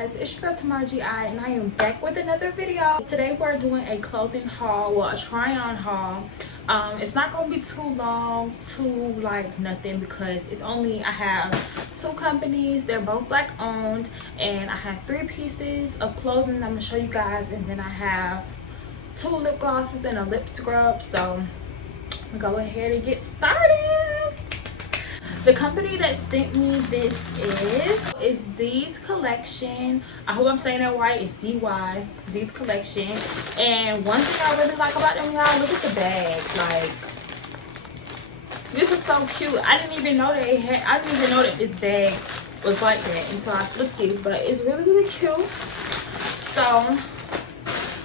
guys, it's your girl TymarrahGi, and I am back with another video. Today we're doing a clothing haul, well, a try on haul. It's not gonna be too long, too like nothing, because it's only, I have two companies, they're both black owned, and I have 3 pieces of clothing I'm gonna show you guys, and then I have 2 lip glosses and a lip scrub. So I'm gonna go ahead and get started. The company that sent me this is Z's Collection. I hope I'm saying that right. It's ZY, Z's Collection. And one thing I really like about them, y'all, look at the bag. Like, this is so cute. I didn't even know that this bag was like that until I flipped it. But it's really, really cute. So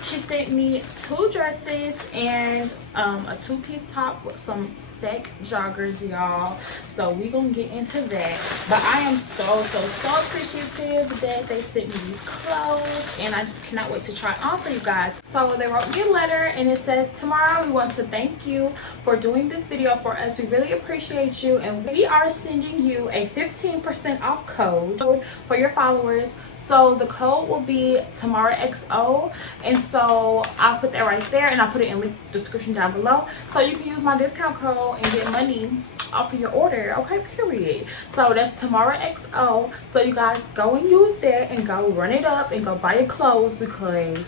she sent me 2 dresses and a 2-piece top with some stack joggers, y'all. So we gonna get into that. But I am so appreciative that they sent me these clothes, and I just cannot wait to try on for you guys. So they wrote me a letter, and it says, "Tamara, we want to thank you for doing this video for us. We really appreciate you, and we are sending you a 15% off code for your followers. So the code will be TymarrahXO, and so I'll put that right there, and I'll put it in the description down below, so you can use my discount code and get money off of your order, okay, period. So that's TymarrahXO. So you guys go and use that, and go run it up, and go buy your clothes, because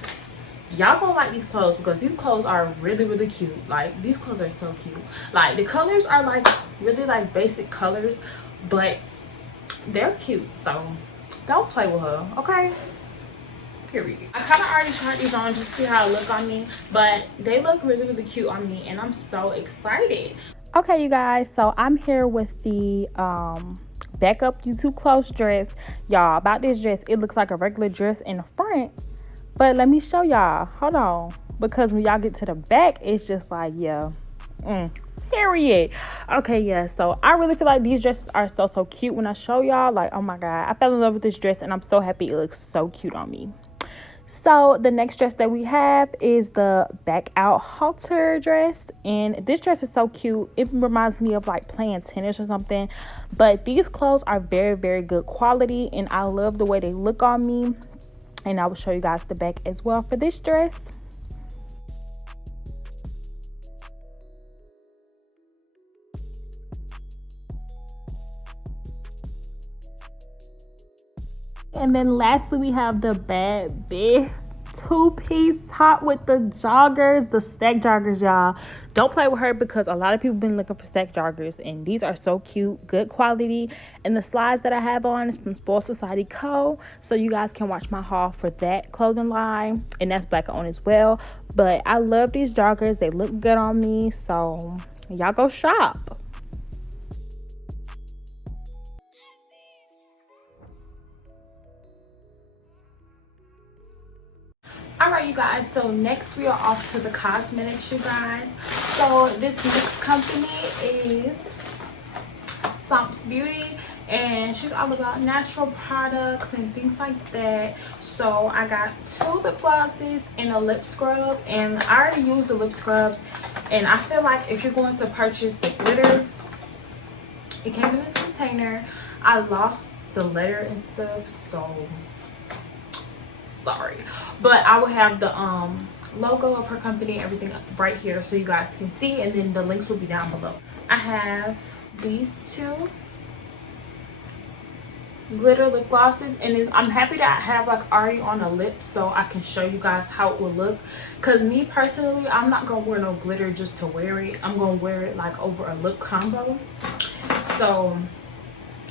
y'all gonna like these clothes, because these clothes are really cute. Like, these clothes are so cute. Like, the colors are like really like basic colors, but they're cute. So don't play with her, okay, period. I kind of already tried these on just to see how it look on me, but they look really cute on me, and I'm so excited. Okay, you guys, so I'm here with the backup YouTube clothes dress. Y'all, about this dress, it looks like a regular dress in the front, but let me show y'all. Hold on, because when y'all get to the back, it's just like, yeah, period. Okay, yeah, so I really feel like these dresses are so cute. When I show y'all, like, oh my god, I fell in love with this dress, and I'm so happy it looks so cute on me. So the next dress that we have is the back out halter dress, and this dress is so cute. It reminds me of like playing tennis or something, but these clothes are very good quality, and I love the way they look on me, and I will show you guys the back as well for this dress. And then lastly, we have the bad big 2-piece top with the joggers, the stack joggers, y'all. Don't play with her, because a lot of people been looking for stack joggers, and these are so cute, good quality. And the slides that I have on is from Spoil Society Co. So you guys can watch my haul for that clothing line, and that's black owned as well. But I love these joggers. They look good on me, so y'all go shop. Alright, you guys, so next we are off to the cosmetics, you guys. So this next company is Samps Beauty, and she's all about natural products and things like that. So I got 2 lip glosses and a lip scrub, and I already used the lip scrub, and I feel like if you're going to purchase the glitter, it came in this container. I lost the letter and stuff, so sorry, but I will have the logo of her company, everything right here, so you guys can see, and then the links will be down below. I have these 2 glitter lip glosses, and I'm happy that I have like already on a lip, so I can show you guys how it will look, because me personally, I'm not gonna wear no glitter just to wear it. I'm gonna wear it like over a lip combo. So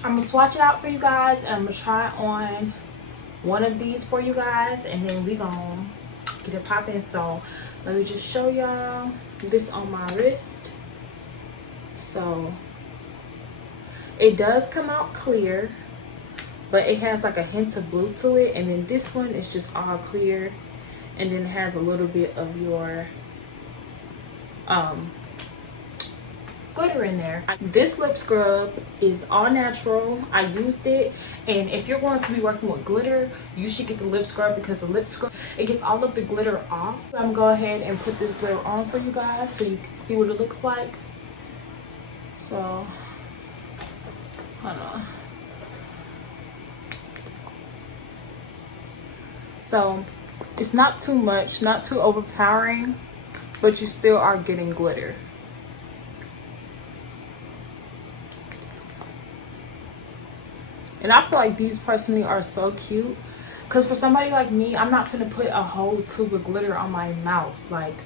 I'm gonna swatch it out for you guys, and I'm gonna try on one of these for you guys, and then we gonna get it popping. So let me just show y'all this on my wrist. So it does come out clear, but it has like a hint of blue to it, and then this one is just all clear, and then it has a little bit of your glitter in there. This lip scrub is all natural. I used it, and if you're going to be working with glitter, you should get the lip scrub, because the lip scrub, it gets all of the glitter off. I'm gonna go ahead and put this glitter on for you guys so you can see what it looks like. So hold on. So it's not too much, not too overpowering, but you still are getting glitter. And I feel like these personally are so cute, because for somebody like me, I'm not gonna put a whole tube of glitter on my mouth. Like,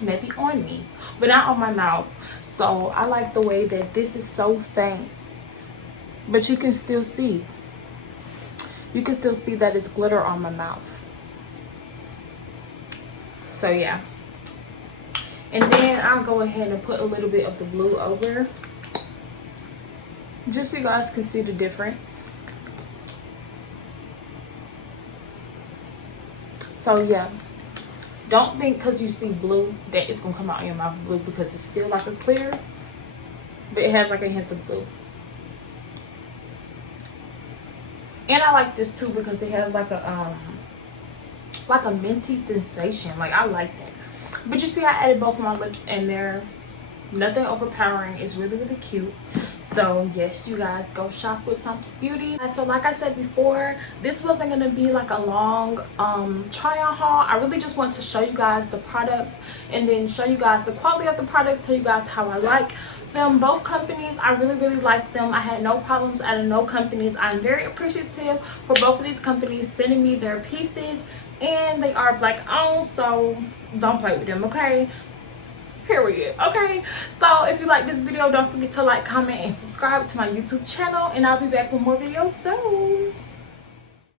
maybe on me, but not on my mouth. So I like the way that this is so faint, but you can still see. You can still see that it's glitter on my mouth. So yeah. And then I'll go ahead and put a little bit of the blue over, just so you guys can see the difference. So yeah, don't think because you see blue that it's gonna come out in your mouth blue, because it's still like a clear, but it has like a hint of blue. And I like this too because it has like a minty sensation. Like, I like that. But you see, I added both of my lips in there. Nothing overpowering. It's really, really cute. So yes, you guys, go shop with Samps Beauty. So like I said before, this wasn't gonna be like a long try on haul. I really just want to show you guys the products and then show you guys the quality of the products, tell you guys how I like them. Both companies, I really, really like them. I had no problems out of no companies. I'm very appreciative for both of these companies sending me their pieces, and they are black owned, so don't play with them, okay? Period. Okay, so if you like this video, don't forget to like, comment, and subscribe to my YouTube channel, and I'll be back with more videos soon.